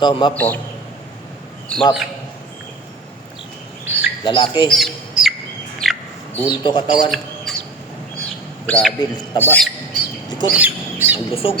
Ito, map oh. Map. Lalaki. Bulto katawan. Grabe, taba. Likod. Ang lusog.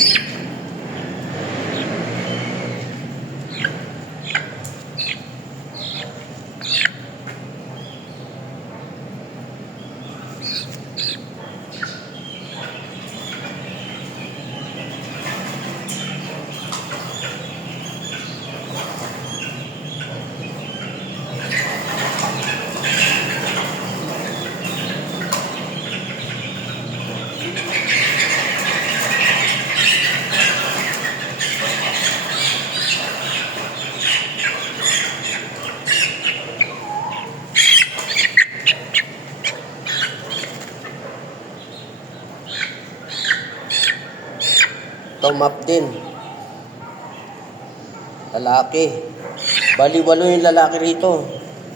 Ito, map din. Lalaki. Bali, 8 yung lalaki rito.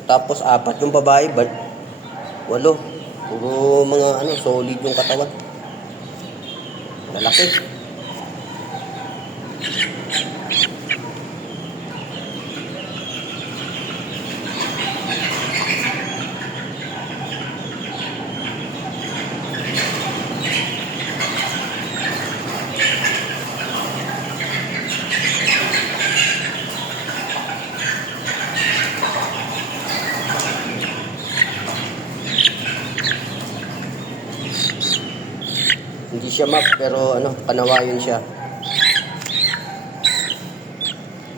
Tapos 4 yung babae. 8. Puro mga solid yung katawan. Lalaki. Hindi siya map pero kanawayon siya.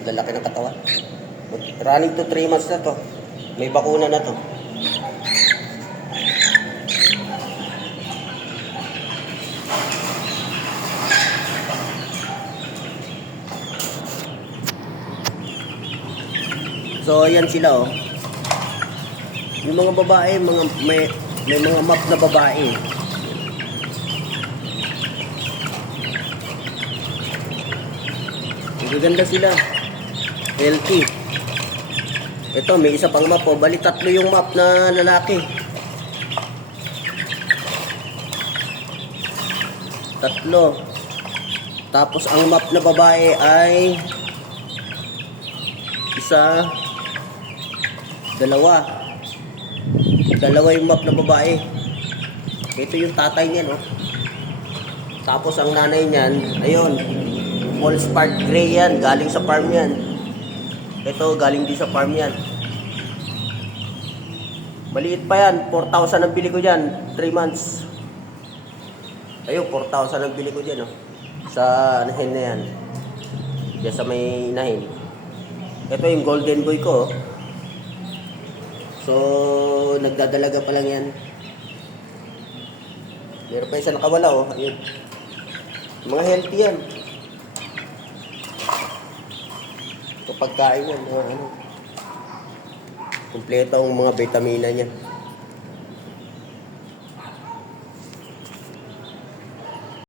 Lalaki ng katawan. Running to 3 months na to. May bakuna na to. So ayan sila oh. Yung mga babae, may mga map na babae. Magaganda sila. Healthy. Ito, may isa pang map oh. Bali 3 yung map na lalaki. 3. Tapos ang map na babae ay 1, 2. 2 yung map na babae. Ito yung tatay niyan oh. Tapos ang nanay niyan, ayun. All Spark Gray yan, galing sa farm yan. Ito, galing din sa farm yan. Maliit pa yan, 4,000 ang bili ko dyan, 3 months. Ayun, 4,000 ang bili ko dyan, oh. Sa anahin na yan. Diyan sa may inahin. Ito yung golden boy ko, oh. So, nagdadalaga pa lang yan. Meron pa isa nakawala, oh. Ayun. Mga healthy yan. Ito pagkain yan, kompleto ang mga vitamina niya.